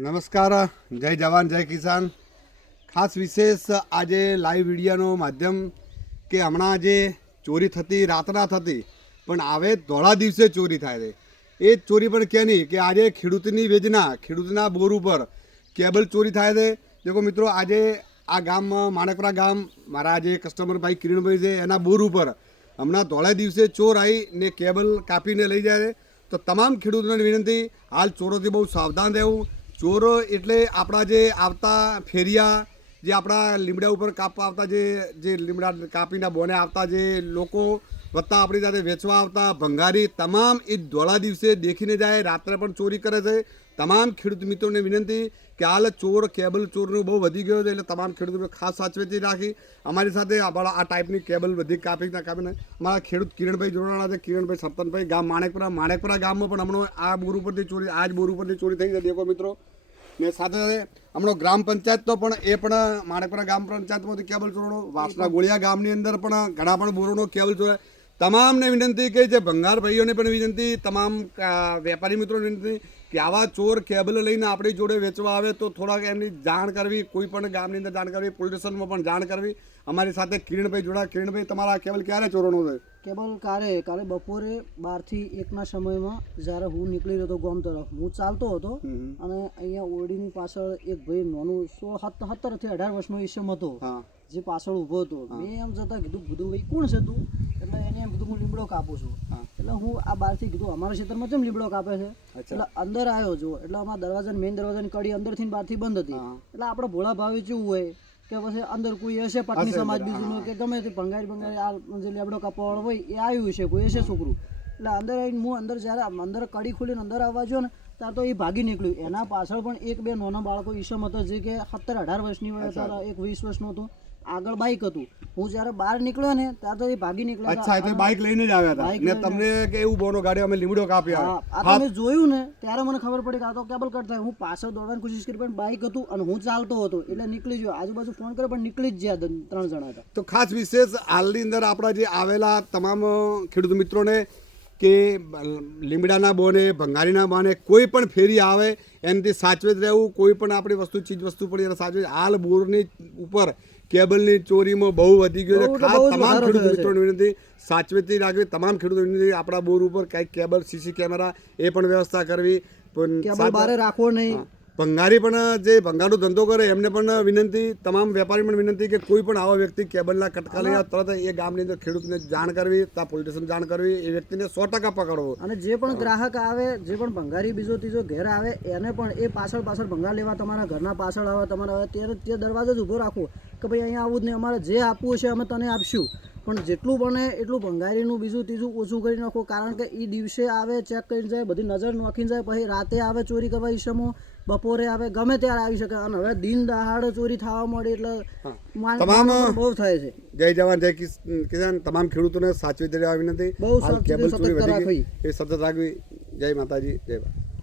નમસ્કાર, જય જવાન જય કિસાન. ખાસ વિશેષ આજે લાઈવ વિડીયોનો માધ્યમ કે હમણાં જે ચોરી થતી રાતના થતી પણ હવે ધોળા દિવસે ચોરી થાય છે. એ જ ચોરી પણ ક્યાંની કે આજે ખેડૂતની વેદના, ખેડૂતના બોર ઉપર કેબલ ચોરી થાય છે. દેખો મિત્રો, આજે આ ગામમાં માણેકપરા ગામ મારા જે કસ્ટમર ભાઈ કિરણભાઈ છે એના બોર ઉપર હમણાં ધોળા દિવસે ચોર આવીને કેબલ કાપીને લઈ જાય છે. તો તમામ ખેડૂતોને વિનંતી, હાલ ચોરોથી બહુ સાવધાન રહેવું. ચોર એટલે આપણા જે આવતા ફેરિયા, જે આપણા લીમડા ઉપર કાપવા આવતા, જે લીમડા કાપીને બોને આવતા જે લોકો વત્તા આપણી સાથે વેચવા આવતા ભંગારી, તમામ એ ધોળા દિવસે દેખીને જાય, રાત્રે પણ ચોરી કરે છે. તમામ ખેડૂત મિત્રોને વિનંતી કે હાલ ચોર, કેબલ ચોરનું બહુ વધી ગયો છે, એટલે તમામ ખેડૂતો ખાસ સાવચેતી રાખી. અમારી સાથે આપણા આ ટાઈપની કેબલ બધી કાપીને અમારા ખેડૂત કિરણભાઈ જોડાણા છે. કિરણભાઈ સપ્તનભાઈ, ગામ માણેકપરા ગામમાં પણ હમણાં આ બોર ઉપરથી ચોરી, આ જ બોર ઉપરથી ચોરી થઈ છે. દેખો મિત્રો, ને સાથે સાથે હમણાં ગ્રામ પંચાયતનો પણ એ પણ માણેકપરા ગ્રામ પંચાયતમાંથી કેબલ ચોરણો, વાસણા ગોળિયા ગામની અંદર પણ ઘણા પણ બોરોનો કેબલ ચોરાય. તમામને વિનંતી કહી છે, ભંગાર ભાઈઓને પણ વિનંતી, તમામ વેપારી મિત્રોને વિનંતી કે આવા ચોર કેબલ લઈને આપણી જોડે વેચવા આવે તો થોડાક એમની જાણ કરવી, કોઈ પણ ગામની અંદર જાણ કરવી, પોલીસ સ્ટેશનમાં પણ જાણ કરવી. અમારી સાથે કિરણભાઈ જોડા. કિરણભાઈ, તમારા કેબલ ક્યારે ચોરવાનો છે? કેબલ કાલે બપોરે 12 થી 1ના સમયમાં જ્યારે હું નીકળી રહ્યો હતો ગામ તરફ, હું ચાલતો હતો અને અહીંયા ઓરડીની પાછળ એક ભાઈ નાનું 17 થી 18 વર્ષનો ઈસમ હતો, જે પાછળ ઊભો હતો. મેં એમ જતા કીધું, ભાઈ કોણ છે તું? એટલે એને એમ કીધું હું લીમડો કાપું છું. એટલે હું આ બહારથી કીધું અમારા ક્ષેત્રમાં કેમ લીમડો કાપે છે? એટલે અંદર આવ્યો જો, એટલે અમારા દરવાજા, મેઇન દરવાજાની કડી અંદરથી ને બહારથી બંધ હતી. એટલે આપણે ભોળા ભાવી કેવું હોય કે પછી અંદર કોઈ હશે પટની સમાજ બીજું કે ગમે તે ભંગારી આ જે લેબડો કાપવાવાળો હોય એ આવ્યું છે, કોઈ હશે છોકરું. એટલે અંદર આવીને હું અંદર જ્યારે અંદર કડી ખોલીને અંદર આવવા જો ને ત્યારે તો એ ભાગી નીકળ્યું. એના પાછળ પણ એક બે નાના બાળકો ઈસમ હતા, જે કે 17-18 વર્ષની વયે હતા, એક 20 વર્ષનું હતું. આગળ બાઇક હતું. હું જ્યારે બહાર નીકળ્યો ને ત્યારે તો એ ભાગી નીકળ્યા. અચ્છા, એટલે બાઇક લઈને જ આવ્યા હતા ને તમને કે એવું બોનો ગાડી અમે લીમડો કાપ્યા? આ તમે જોયું ને ત્યારે મને ખબર પડી કે આ તો કેબલ કટ થાય. હું પાછળ દોડવાની કોશિશ કરી પણ બાઇક હતું અને હું ચાલતો હતો એટલે નીકળી ગયો. આજુબાજુ ફોન કર્યો પણ નીકળી જ ગયા 3 જણા હતા. તો ખાસ વિશેષ હાલની અંદર આપણા જે આવેલા તમામ ખેડૂત મિત્રોને કે લીમડાના બોને, ભંગારીના બોને કોઈ પણ ફેરી આવે એનાથી સાચવેત રહેવું. કોઈ પણ આપણી વસ્તુ, ચીજ વસ્તુ પડી એને સાચવે. હાલ બોરની ઉપર કેબલની ચોરીમાં બહુ વધી ગયો છે. ખાસ તમામ ખેડૂત મિત્રોને વિનંતી, સાચવેતી રાખવી. તમામ ખેડૂતો વિનંતી, આપણા બોર ઉપર કંઈક કેબલ, સીસી કેમેરા એ પણ વ્યવસ્થા કરવી. કેબલ બહાર રાખવો નહીં. ભંગારી પણ જે ભંગારનો ધંધો કરે એમને પણ વિનંતી, તમામ વેપારી પણ વિનંતી કે કોઈ પણ આવા વ્યક્તિ કેબલના કટકા લઈને તરત એ ગામની અંદર ખેડૂતને જાણ કરવી, ત્યાં પોલીસ સ્ટેશન જાણ કરવી, એ વ્યક્તિને 100% પકડવો. અને જે પણ ગ્રાહક આવે, જે પણ ભંગારી બીજો ત્રીજો ઘેર આવે એને પણ એ પાછળ ભંગાર લેવા તમારા ઘરના પાછળ આવે, તમારા આવે તે દરવાજો જ ઊભો રાખો કે ભાઈ અહીંયા આવું જ નહીં, અમારે જે આપવું છે અમે તને આપશું, પણ જેટલું બને એટલું ભંગારીનું બીજું ત્રીજું ઓછું કરી નાખો. કારણ કે એ દિવસે આવે, ચેક કરીને જાય, બધી નજર નાખીને જાય, પછી રાતે આવે ચોરી કરવા ઈસમો, બપોરે આવે, ગમે ત્યારે આવી શકે. અને હવે દિન દહાડે ચોરી થવા મળે એટલે તમામ બહુ થાય છે. જય જવાન જય કિસાન. તમામ ખેડૂતોને સાચવી રહેવા વિનંતી. બહુ સતત રાખવી. એ સતત રાખવી. જય માતાજી, જય ભારત.